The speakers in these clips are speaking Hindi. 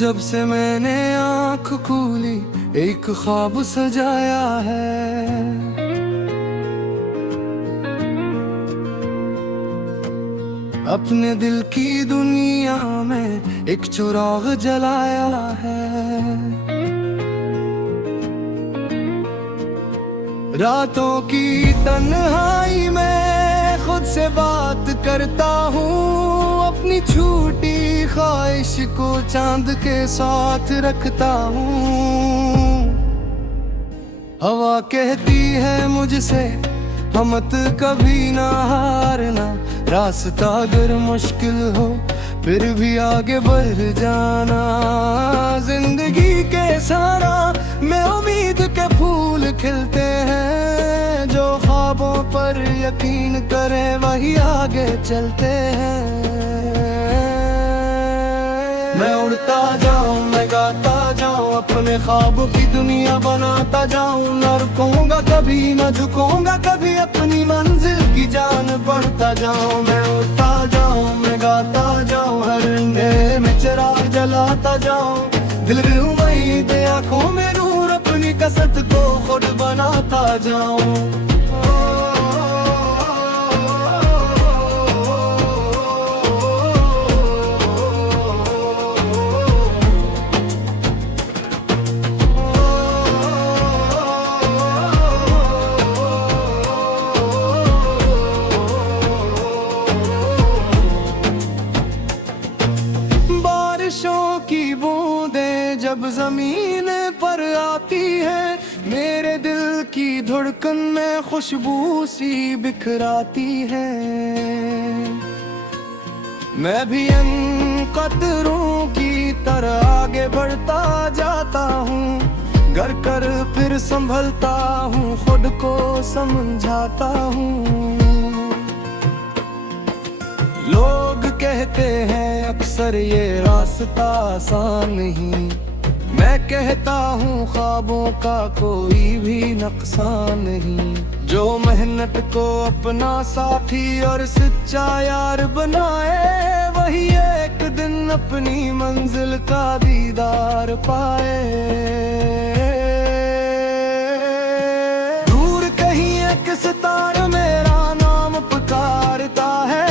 जब से मैंने आँख खोली एक ख्वाब सजाया है। अपने दिल की दुनिया में एक चिराग जलाया है। रातों की तन्हाई में खुद से बात करता हूँ, अपनी छूटी ख्वाहिश को चांद के साथ रखता हूँ। हवा कहती है मुझसे हमत कभी ना हारना, रास्ता अगर मुश्किल हो फिर भी आगे बढ़ जाना। जिंदगी के सारा में उम्मीद के फूल खिलते हैं, जो ख्वाबों पर यकीन करे वही आगे चलते हैं। मैं उड़ता जाऊं, मैं गाता जाऊं, अपने ख्वाबों की दुनिया बनाता जाऊं। न रुकूंगा कभी, न झुकूंगा कभी, अपनी मंजिल की जान बढ़ता जाऊं। मैं उड़ता जाऊं, मैं गाता जाऊं, हर अंधेरे में चिराग जलाता जाऊं। दिल में उम्मीद, आंखों में नूर, अपनी कसरत को खुद बनाता जाऊं। बारिशों की बूंदें जब जमीन पर आती है, मेरे दिल की धड़कन में खुशबू सी बिखराती है। मैं भी इन कतरों की तरह आगे बढ़ता जाता हूँ, घर कर फिर संभलता हूँ, खुद को समझाता हूँ। लोग कहते हैं अक्सर ये रास्ता आसान नहीं, मैं कहता हूँ ख्वाबों का कोई भी नुकसान नहीं। जो मेहनत को अपना साथी और सच्चा यार बनाए, वही एक दिन अपनी मंजिल का दीदार पाए। दूर कहीं एक सितारा मेरा नाम पुकारता है,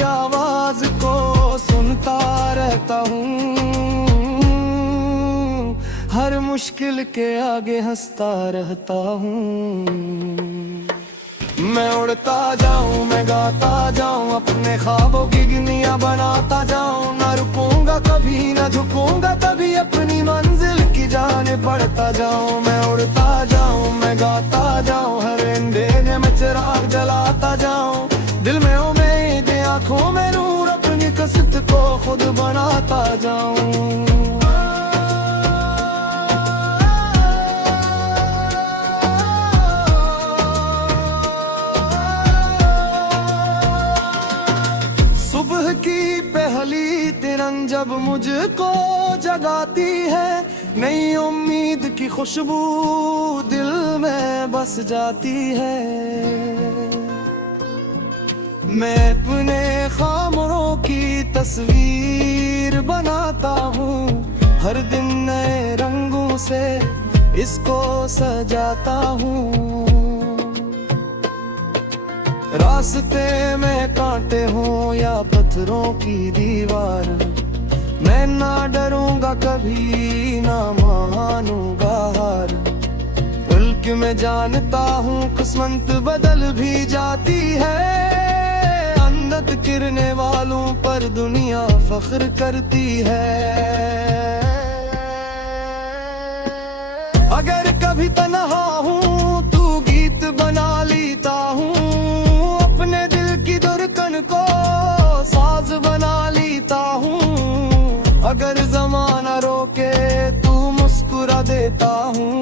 आवाज को सुनता रहता हूँ। हर मुश्किल के आगे हंसता रहता हूँ। मैं उड़ता जाऊं, मैं गाता जाऊं, अपने ख्वाबों की दुनिया बनाता जाऊं। ना रुकूंगा कभी, ना झुकूंगा कभी, अपनी मंजिल की जाने बढ़ता जाऊं। मैं उड़ता जाऊं, मैं गाता जाऊं, हर अंधेरे में चिराग जलाता जाऊं। दिल में उम्मीद, आंखों में नूर, अपनी कसरत को खुद बनाता जाऊं। सुबह की पहली किरण जब मुझको जगाती है, नई उम्मीद की खुशबू दिल में बस जाती है। मैं अपने ख्वाबों की तस्वीर बनाता हूँ, हर दिन नए रंगों से इसको सजाता हूँ। रास्ते में कांटे हों या पत्थरों की दीवार, मैं ना डरूंगा कभी, ना मानूंगा हार। बल्कि मैं जानता हूँ किस्मत बदल भी जाती है, गिरने वालों पर दुनिया फख्र करती है। अगर कभी तन्हा हूँ तू गीत बना लेता हूँ, अपने दिल की धड़कन को साज बना लेता हूँ। अगर जमाना रोके तू मुस्कुरा देता हूँ,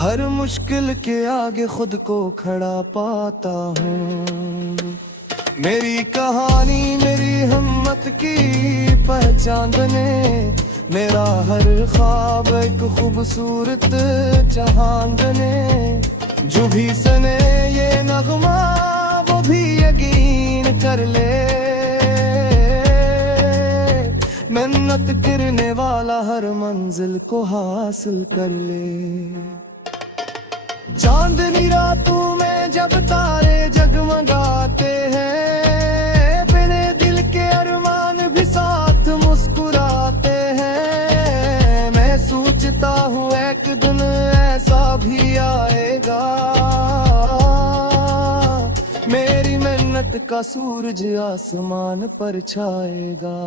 हर मुश्किल के आगे खुद को खड़ा पाता हूँ। मेरी कहानी मेरी हिम्मत की पहचान बने, मेरा हर ख्वाब एक खूबसूरत जहान बने। जो भी सने ये नगमा वो भी यकीन कर ले, मेहनत करने वाला हर मंजिल को हासिल कर ले। चांदनी रातों में जब तारे जगमगाते हैं, मेरे दिल के अरमान भी साथ मुस्कुराते हैं। मैं सोचता हूँ एक दिन ऐसा भी आएगा, मेरी मेहनत का सूरज आसमान पर छाएगा।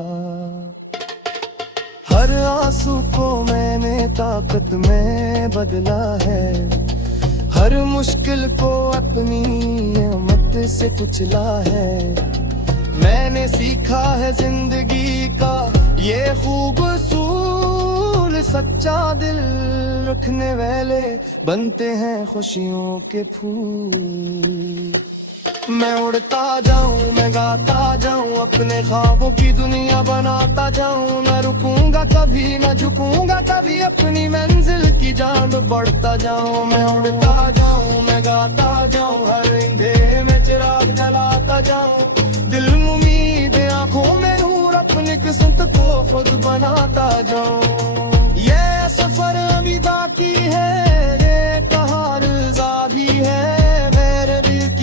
हर आंसू को मैंने ताकत में बदला है, हर मुश्किल को अपनी हिम्मत से कुचला है। मैंने सीखा है जिंदगी का ये खूब उसूल, सच्चा दिल रखने वाले बनते हैं खुशियों के फूल। मैं उड़ता जाऊं, मैं गाता जाऊं, अपने ख्वाबों की दुनिया बनाता जाऊं। मैं रुकूंगा कभी, न झुकूंगा कभी, अपनी मंजिल की जान बढ़ता जाऊं। मैं उड़ता जाऊं, मैं गाता जाऊं, हर अंधेरे में चिराग जलाता जाऊं। दिल में उम्मीद, आंखों में नूर, अपनी किस्मत को खुद बनाता जाऊं। ये सफर अभी बाकी है, ये कहार ज़ादी है,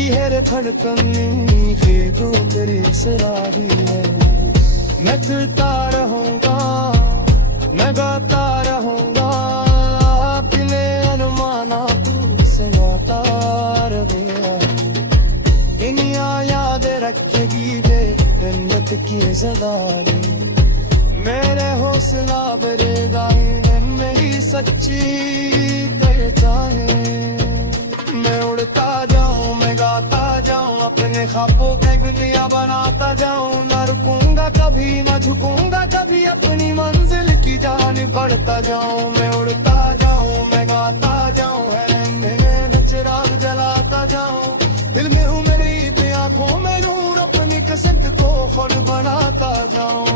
हेरे धड़कनी खेदों तेरी सराही है। मैं फिरता रहूंगा, मैं गाता रहूंगा, बिने अनुमाना तू सुनाता रहेगा। इन्हीं यादें रखेगी बे जन्नत की ज़दारी, मेरे हौसला बढ़ेगा मेरी सच्ची गए चाहे। मैं उड़ता जाऊं, मैं गाता जाऊं, अपने ख्वाबों की दुनिया बनाता जाऊं। न रुकूंगा कभी, न झुकूंगा कभी, अपनी मंजिल की जान बढ़ता जाऊं। मैं उड़ता जाऊं, मैं गाता जाऊं, में चिराग जलाता जाऊं। दिल में उम्मीद, आंखों में नूर, अपनी किस्मत को खुद बनाता जाऊं।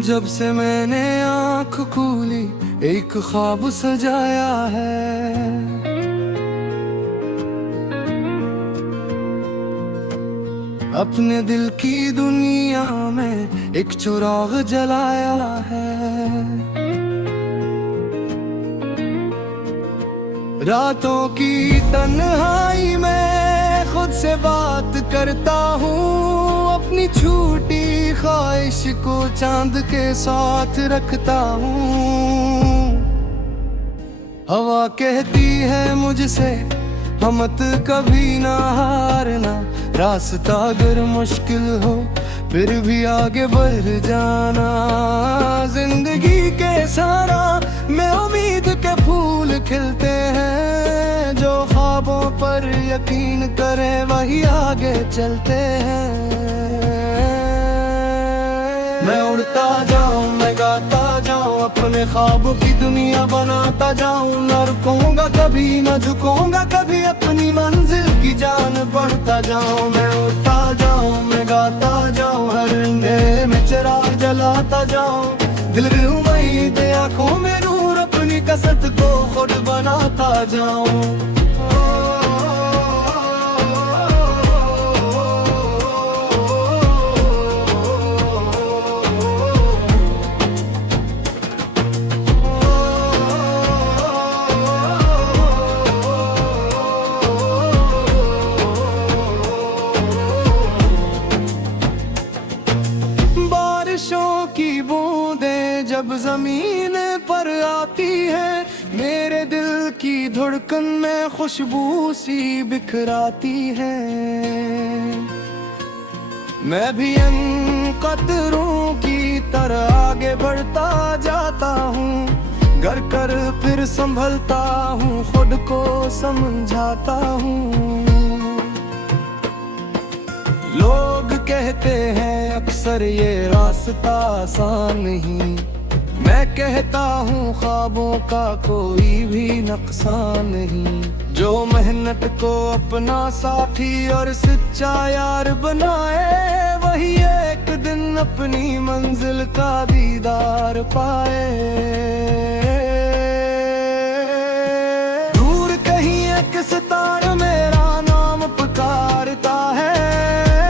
जब से मैंने आँख खोली एक ख्वाब सजाया है, अपने दिल की दुनिया में एक चिराग जलाया है। रातों की तन्हाई में खुद से बात करता हूँ, अपनी छूटी ख्वाहिश को चांद के साथ रखता हूँ। हवा कहती है मुझसे हमत कभी ना हारना, रास्ता अगर मुश्किल हो फिर भी आगे बढ़ जाना। जिंदगी के सारा में उम्मीद के फूल खिलते हैं, जो ख्वाबों पर यकीन करे वही आगे चलते हैं। मैं उड़ता जाऊं, मैं गाता जाऊं, अपने ख्वाबों की दुनिया बनाता जाऊं। न रुकूंगा कभी, न झुकूंगा कभी, अपनी मंजिल की जान बढ़ता जाऊं। मैं उड़ता जाऊं, मैं गाता जाऊं, हर अंधेरे में चिराग जलाता जाऊं। दिल में उम्मीद, आंखों में नूर, अपनी कसरत को खुद बनाता जाऊं। जब जमीन पर आती है, मेरे दिल की धड़कन में खुशबू सी बिखराती है। मैं भी इन कतरों की तरह आगे बढ़ता जाता हूँ। घर कर फिर संभलता हूँ, खुद को समझाता हूँ। लोग कहते हैं अक्सर ये रास्ता आसान नहीं, मैं कहता हूँ ख्वाबों का कोई भी नुकसान नहीं। जो मेहनत को अपना साथी और सच्चा यार बनाए, वही एक दिन अपनी मंजिल का दीदार पाए। दूर कहीं एक सितारा मेरा नाम पुकारता है,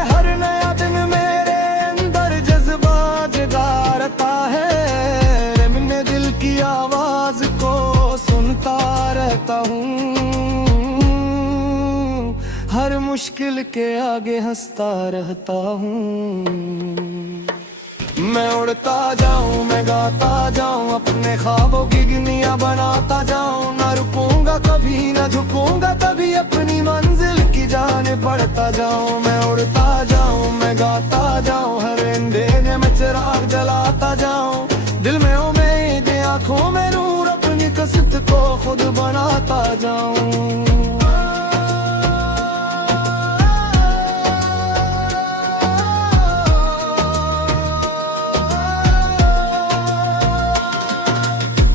हर नया दिन मेरे अंदर जज्बा जगाता है। मैं दिल की आवाज को सुनता रहता हूँ, हर मुश्किल के आगे हंसता रहता हूँ। मैं उड़ता जाऊं, मैं गाता जाऊं, अपने ख्वाबों की गिनिया बनाता जाऊं। ना रुकूंगा कभी, ना झुकूंगा कभी, अपनी मंजिल की जाने बढ़ता जाऊं। मैं उड़ता जाऊं, मैं गाता जाऊं, हर अंधेरे में चिराग जलाता जाऊं। दिल में उम्मीद, आंखों में नूर, अपनी कसरत को खुद बनाता जाऊं।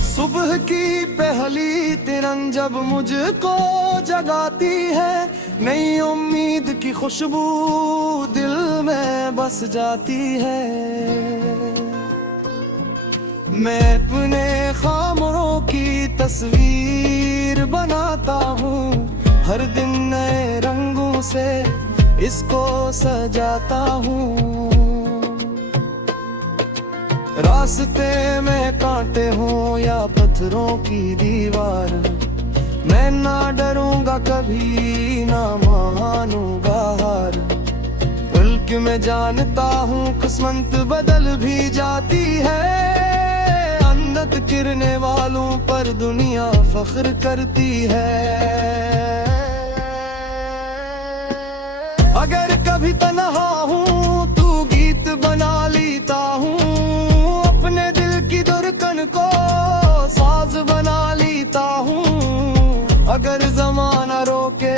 सुबह की पहली तिरंग जब मुझको जगाती है, नई उम्मीद की खुशबू दिल में बस जाती है। मैं अपने ख्वाबों की तस्वीर बनाता हूँ, हर दिन नए रंगों से इसको सजाता हूँ। रास्ते में कांटे हों या पत्थरों की दीवार, मैं ना डरूंगा कभी, ना मानूंगा हार। बल्कि मैं जानता हूँ किस्मत बदल भी जाती है, अन्नत गिरने वालों पर दुनिया फख्र करती है। अगर कभी तन्हा हूँ तू गीत बना लेता हूँ, अपने दिल की धड़कन को साज बना लेता हूँ। अगर जमाना रोके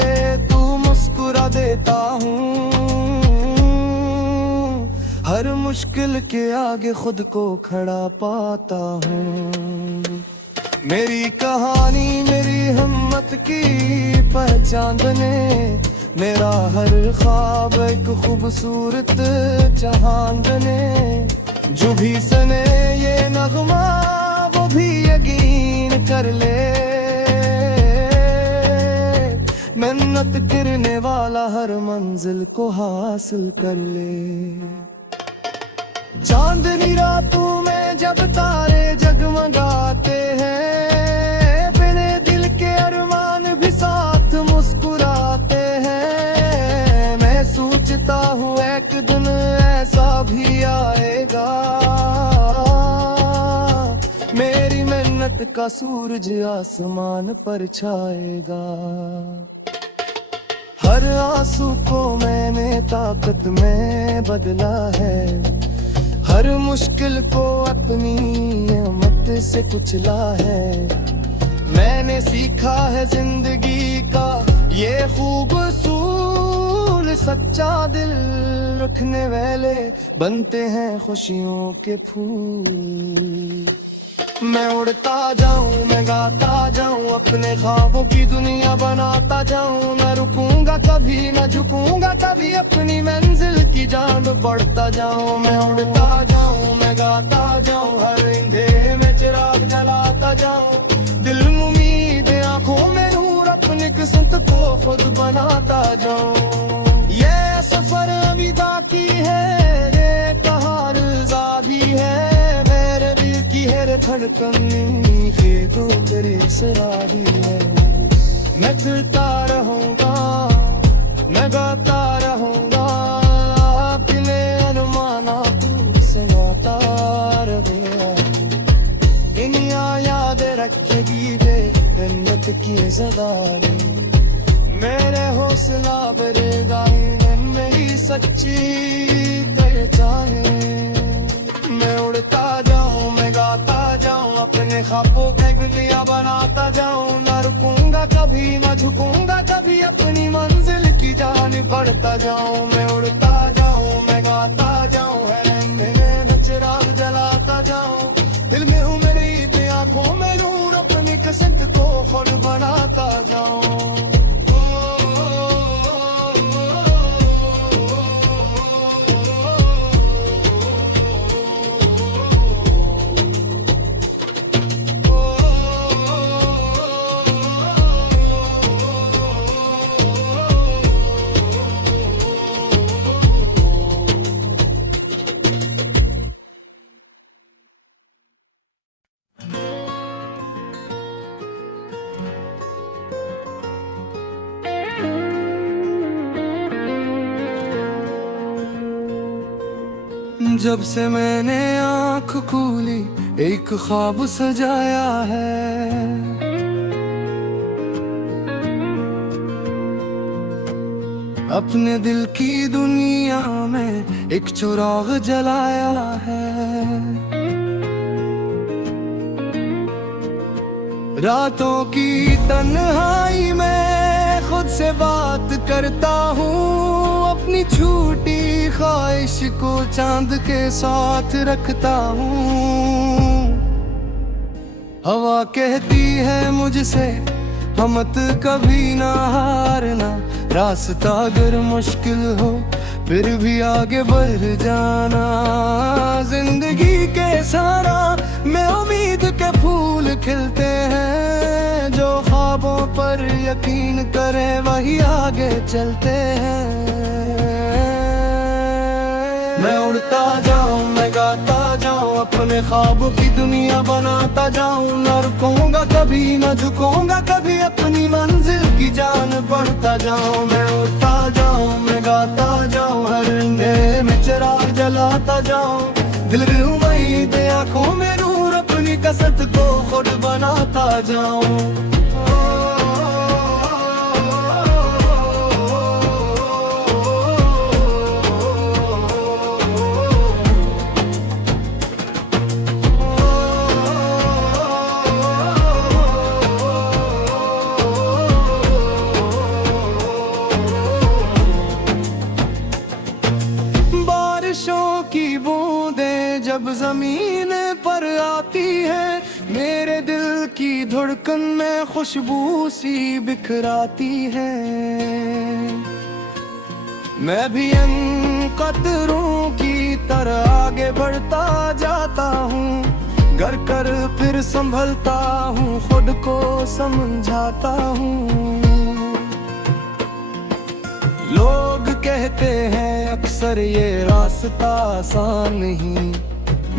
तू मुस्कुरा देता हूँ, हर मुश्किल के आगे खुद को खड़ा पाता हूँ। मेरी कहानी मेरी हिम्मत की पहचान बने, मेरा हर ख्वाब एक खूबसूरत जहान बने। जो भी सुने ये नगमा वो भी यकीन कर ले, मेहनत करने वाला हर मंजिल को हासिल कर ले। चांदनी रातों में जब तारे जगमगाते हैं, मेरे दिल के अरमान भी साथ मुस्कुराते हैं। मैं सोचता हूँ एक दिन ऐसा भी आएगा, मेरी मेहनत का सूरज आसमान पर छाएगा। हर आंसू को मैंने ताकत में बदला है, हर मुश्किल को अपनी हिम्मत से कुचला है। मैंने सीखा है जिंदगी का ये खूब उसूल, सच्चा दिल रखने वाले बनते हैं खुशियों के फूल। मैं उड़ता जाऊं, मैं गाता जाऊं, अपने ख्वाबों की दुनिया बनाता जाऊं। न रुकूंगा कभी, न झुकूंगा कभी, अपनी मंजिल की जान बढ़ता जाऊं। मैं उड़ता जाऊं, मैं गाता जाऊं, हर अंधेरे में चिराग जलाता जाऊं। दिल में उम्मीद, आंखों में नूर, अपनी किस्मत को खुद बनाता जाऊं। ये सफर अविदा की है, ये कहार ज़ादी है, मेरे दिल की है धड़कन के तो तेरे सराही है। मैं चलता रहूंगा, मैं गाता रहूंगा, अपने अरमाना तू सुनाता रहेगा। दुनिया याद रखेगी बे जन्नत की ज़दारे, मेरे हौसला बढ़ेगा, मेरी सच्ची पहचान है। मैं मैं उड़ता जाऊं, मैं गाता जाऊं, अपने ख्वाबों पे दुनिया बनाता जाऊं। न रुकूंगा कभी, न झुकूंगा कभी, अपनी मंजिल की जानिब बढ़ता जाऊं। मैं उड़ता जाऊं, मैं गाता जाऊं, में चिराग जलाता जाऊं। दिल में उम्मीद, आंखों में नूर, अपनी किस्मत को खुद बनाता जाऊं। जब से मैंने आँख खोली एक ख्वाब सजाया है, अपने दिल की दुनिया में एक चिराग जलाया है। रातों की तन्हाई में खुद से बात करता हूँ, अपनी छूटी ख्वाहिश को चांद के साथ रखता हूँ। हवा कहती है मुझसे हमत कभी ना हारना, रास्ता अगर मुश्किल हो फिर भी आगे बढ़ जाना। जिंदगी के सारा में उम्मीद के फूल खिलते हैं, जो ख्वाबों पर यकीन करे वही आगे चलते हैं। मैं उड़ता जाऊं, मैं गाता जाऊं, अपने ख्वाबों की दुनिया बनाता जाऊं। न रुकूंगा कभी, न झुकूंगा कभी, अपनी मंजिल की जान बढ़ता जाऊं। मैं उड़ता जाऊं, मैं गाता जाऊं, हर अंधेरे में चिराग जलाता जाऊं। दिल में उम्मीद, आंखों में नूर, अपनी कसरत को खुद बनाता जाऊं। की बूंदें जब जमीन पर आती है, मेरे दिल की धड़कन में खुशबू सी बिखराती है। मैं भी इन कतरों की तरह आगे बढ़ता जाता हूँ, घर कर फिर संभलता हूँ, खुद को समझाता हूँ। लोग कहते हैं अक्सर ये रास्ता आसान नहीं,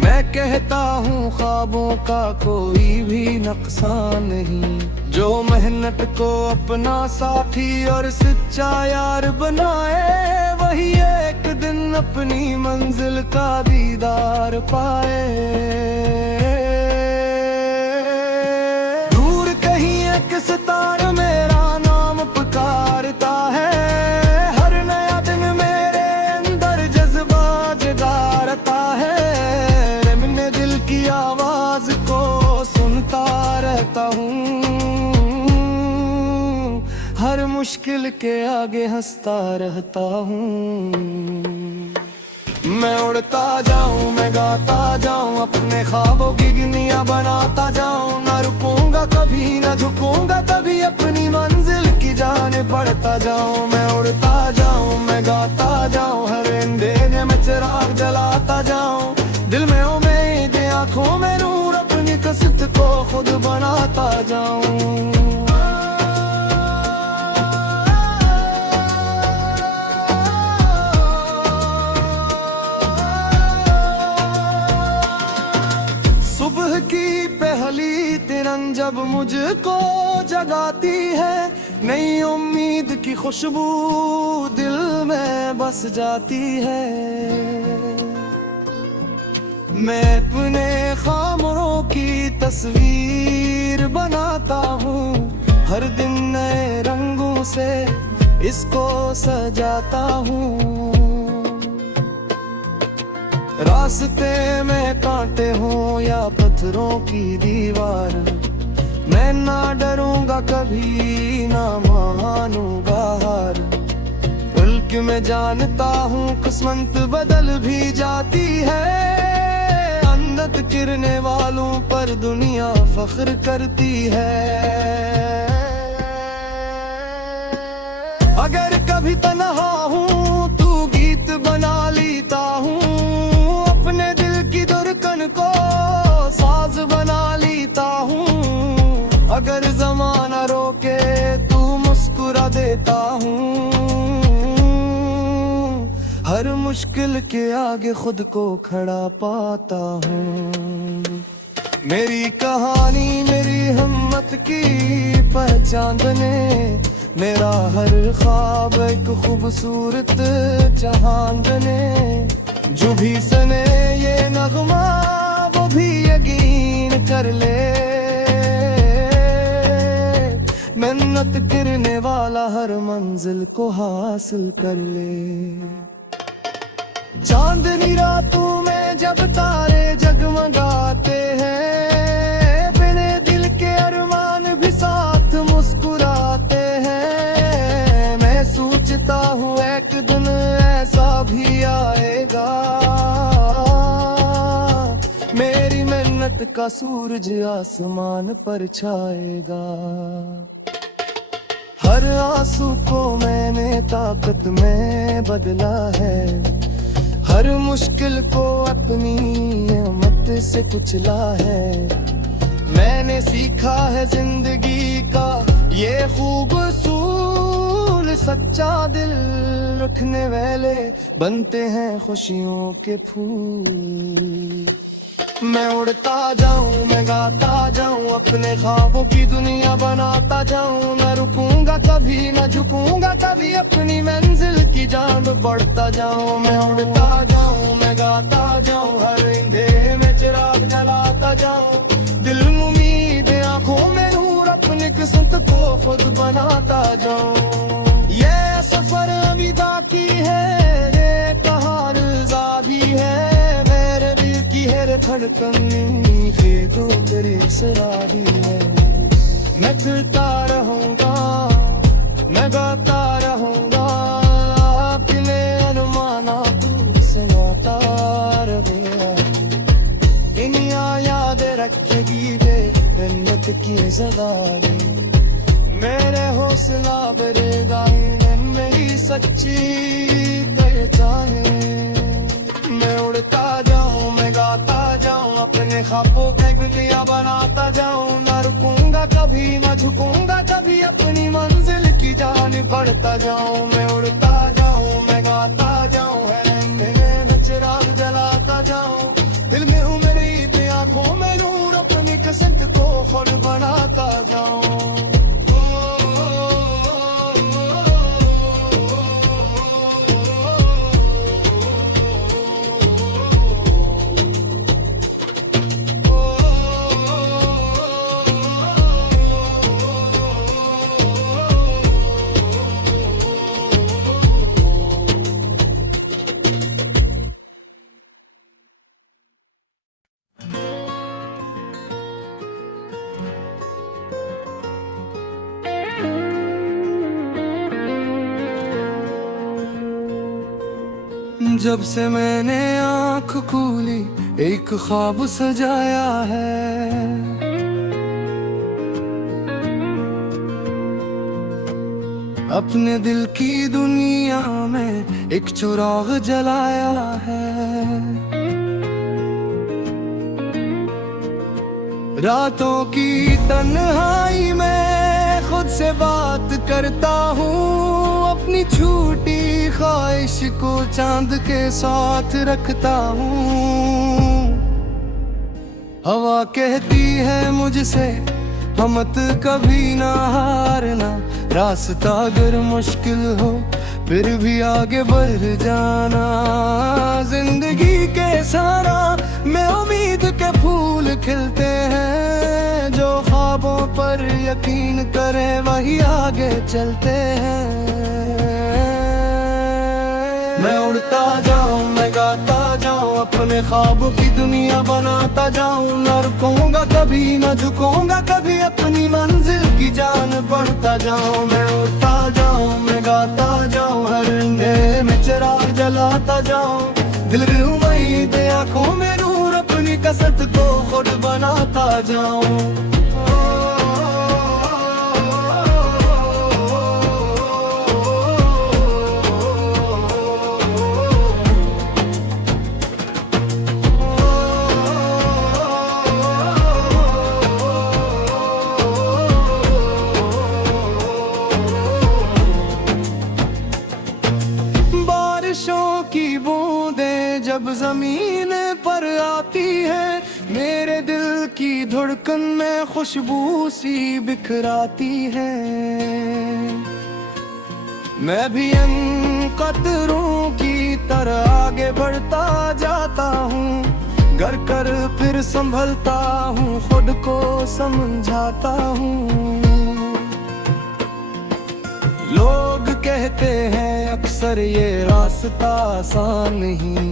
मैं कहता हूँ ख्वाबों का कोई भी नुकसान नहीं। जो मेहनत को अपना साथी और सच्चा यार बनाए, वही एक दिन अपनी मंजिल का दीदार पाए। दूर कहीं एक सितारा मेरा नाम पुकारता है, आवाज को सुनता रहता हूँ, हर मुश्किल के आगे हंसता रहता हूँ। मैं उड़ता जाऊं, मैं गाता जाऊं, अपने ख्वाबों की दुनिया बनाता जाऊं। न रुकूंगा कभी, न झुकूंगा कभी, अपनी मंजिल की जानिब बढ़ता जाऊं। मैं उड़ता जाऊं, मैं गाता जाऊं, हर अंधेरे में चिराग जलाता जाऊं। दिल में उम्मीद, आंखों में नूर, अपनी कसरत को खुद बनाता जाऊं। सुबह की पहली किरण जब मुझको जगाती है, नई उम्मीद की खुशबू दिल में बस जाती है। मैं अपने ख्वाबों की तस्वीर बनाता हूँ, हर दिन नए रंगों से इसको सजाता हूँ। रास्ते में कांटे हों या पत्थरों की दीवार, मैं ना डरूंगा कभी, ना मानूंगा हार। बल्कि मैं जानता हूँ किस्मत बदल भी जाती है, अन्नत गिरने वालों पर दुनिया फख्र करती है। अगर कभी तन्हा हूँ तू गीत बना लेता हूँ, अपने दिल की धड़कन को साज बना लेता हूँ। अगर जमाना रोके तू मुस्कुरा देता हूँ, हर मुश्किल के आगे खुद को खड़ा पाता हूँ। मेरी कहानी मेरी हिम्मत की पहचान बने, मेरा हर ख्वाब एक खूबसूरत जहान बने। जो भी सुने ये नगमा वो भी यकीन कर ले, मेहनत करने वाला हर मंजिल को हासिल कर ले। चांदनी रातों में जब तारे जगमगाते हैं, मेरे दिल के अरमान भी साथ मुस्कुराते हैं। मैं सोचता हूँ एक दिन ऐसा भी आएगा, मेरी मेहनत का सूरज आसमान पर छाएगा। हर आंसू को मैंने ताकत में बदला है, हर मुश्किल को अपनी हिम्मत से कुचला है। मैंने सीखा है जिंदगी का ये खूब उसूल, सच्चा दिल रखने वाले बनते हैं खुशियों के फूल। मैं उड़ता जाऊं मैं गाता जाऊं, अपने ख्वाबों की दुनिया बनाता जाऊं। न रुकूंगा कभी न झुकूंगा कभी, अपनी मंजिल की जान बढ़ता जाऊं। मैं उड़ता जाऊं मैं गाता जाऊं, हर अंधेरे में चिराग जलाता जाऊं। दिल में उम्मीद आंखों में नूर, अपनी किस्मत को खुद बनाता जाऊं। ये सफर विदा की है, ये कहार भी है, मेरे दिल की हर धड़कन खेतों तेरे सराही है। मैं चलता रहूंगा मैं गाता रहूंगा, अपने अरमाना तू सुनाता रहेगा। दुनिया याद रखेगी वे जन्नत की ज़दारे, मेरे हौसला बढ़ेगा मेरी सच्ची पहचान है। मैं उड़ता जाऊं मैं गाता जाऊं, अपने ख्वाबों की दुनिया बनाता जाऊं। न रुकूंगा कभी न झुकूंगा कभी, अपनी मंजिल की जान बढ़ता जाऊं। मैं उड़ता जाऊं मैं गाता जाऊं, हर अंधेरे में चिराग जलाता जाऊं। दिल में उम्मीद आंखों में नूर, अपनी किस्मत को खुद बनाता जाऊं। जब से मैंने आँख खोली एक ख्वाब सजाया है, अपने दिल की दुनिया में एक चिराग जलाया है। रातों की तन्हाई में खुद से बात करता हूँ, अपनी छूटी ख्वाहिश को चांद के साथ रखता हूँ। हवा कहती है मुझसे हमत कभी ना हारना, रास्ता अगर मुश्किल हो फिर भी आगे बढ़ जाना। जिंदगी के सारा में उम्मीद के फूल खिलते हैं, जो ख्वाबों पर यकीन करे वही आगे चलते हैं। मैं उड़ता जाऊं मैं गाता जाऊं, अपने अपने ख्वाबों की दुनिया बनाता जाऊं। न रुकूंगा कभी, न झुकूंगा कभी, अपनी मंजिल की जान बढ़ता जाऊं। मैं उड़ता जाऊं, मैं गाता जाऊं, हर अंधेरे में चिराग जलाता जाऊं। दिल में उम्मीद, आंखों में नूर, अपनी कसरत को खुद बनाता जाऊं। बारिशों की बूंदें जब जमीन पर आती है, मेरे दिल की धड़कन में खुशबू सी बिखराती है। मैं भी इन कतरों की तरह आगे बढ़ता जाता हूँ। घर कर फिर संभलता हूँ, खुद को समझाता हूँ। लोग कहते हैं अक्सर ये रास्ता आसान नहीं,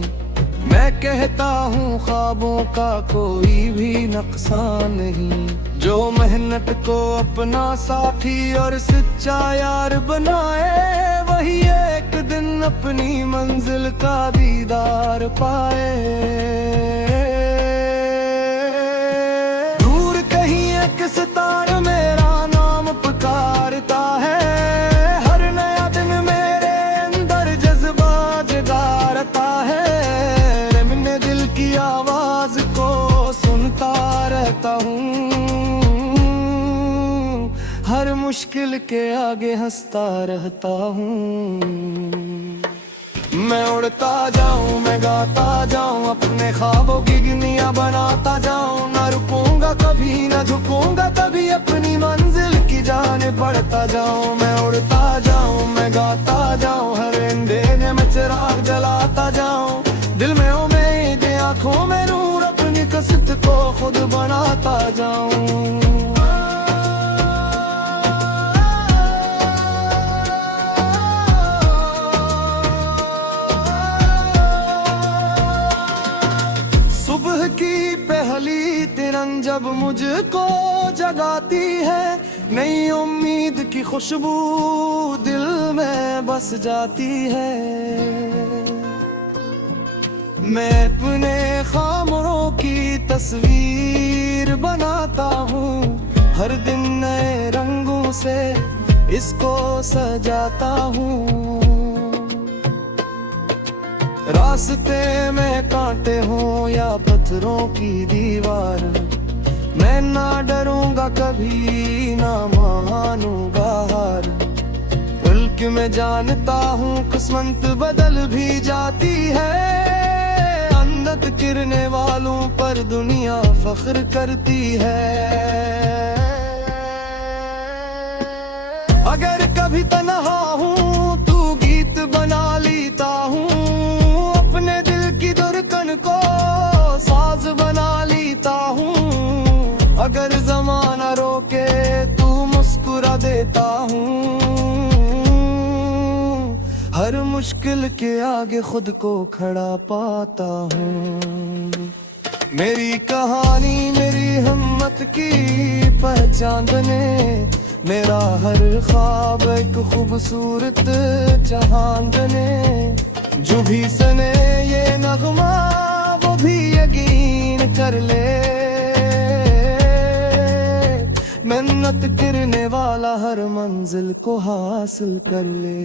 मैं कहता हूँ ख्वाबों का कोई भी नुकसान नहीं। जो मेहनत को अपना साथी और सच्चा यार बनाए, वही एक दिन अपनी मंजिल का दीदार पाए। दूर कहीं एक सितारा मेरा नाम पुकारता है, आवाज को सुनता रहता हूँ। हर मुश्किल के आगे हंसता रहता हूँ। मैं उड़ता जाऊँ, मैं गाता जाऊँ, अपने ख्वाबों की दुनिया बनाता जाऊँ। न रुकूंगा कभी, न झुकूंगा कभी, अपनी मंजिल की जाने बढ़ता जाऊँ। मैं उड़ता जाऊँ, मैं गाता जाऊँ, हर अंधेरे में चिराग जलाता जाऊँ। दिल में उम्मीद, आंखों में नूर, अपनी कसरत को खुद बनाता जाऊं। सुबह की पहली किरण जब मुझको जगाती है, नई उम्मीद की खुशबू दिल में बस जाती है। मैं अपने ख्वाबों की तस्वीर बनाता हूँ, हर दिन नए रंगों से इसको सजाता हूँ। रास्ते में कांटे हों या पत्थरों की दीवार, मैं ना डरूंगा कभी, ना मानूंगा हार। बल्कि मैं जानता हूँ किस्मत बदल भी जाती है, गिरने वालों पर दुनिया फख्र करती है। अगर कभी तन्हा हूँ तू गीत बना लेता हूँ, अपने दिल की धड़कन को साज बना लेता हूँ। अगर जमाना रोके तू मुस्कुरा देता हूँ, हर मुश्किल के आगे खुद को खड़ा पाता हूँ। मेरी कहानी मेरी हिम्मत की पहचान बने, मेरा हर ख्वाब एक खूबसूरत जहान बने। जो भी सुने ये नगमा वो भी यकीन कर ले, मेहनत करने वाला हर मंजिल को हासिल कर ले।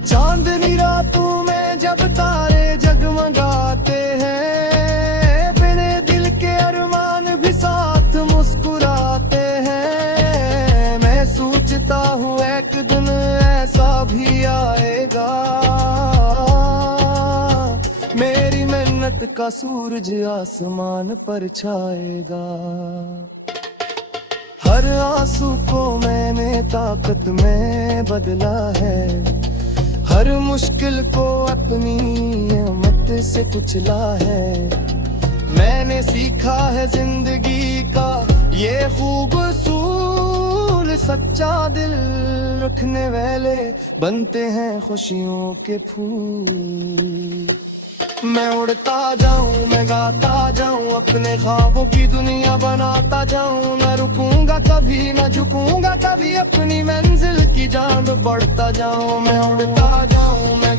चांदनी रातों में जब तारे जगमगाते हैं, मेरे दिल के अरमान भी साथ मुस्कुराते हैं। मैं सोचता हूँ एक दिन ऐसा भी आएगा, मेरी मेहनत का सूरज आसमान पर छाएगा। हर आंसू को मैंने ताकत में बदला है, हर मुश्किल को अपनी हिम्मत से कुचला है। मैंने सीखा है जिंदगी का ये खूब उसूल, सच्चा दिल रखने वाले बनते हैं खुशियों के फूल। मैं उड़ता जाऊं, मैं गाता जाऊं, अपने ख्वाबों की दुनिया बनाता जाऊं। न रुकूंगा कभी, न झुकूंगा कभी, अपनी मंजिल की जान बढ़ता जाऊं। मैं उड़ता जाऊं, मैं